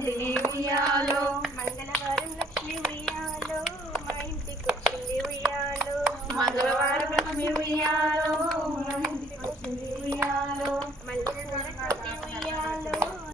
దేవి ఉయ్యాలో మంగళవారం లక్ష్మి ఉయ్యాలో మా ఇంటికి వచ్చింది ఉయ్యాలో. మంగళవారం లక్ష్మి ఉయ్యాలో.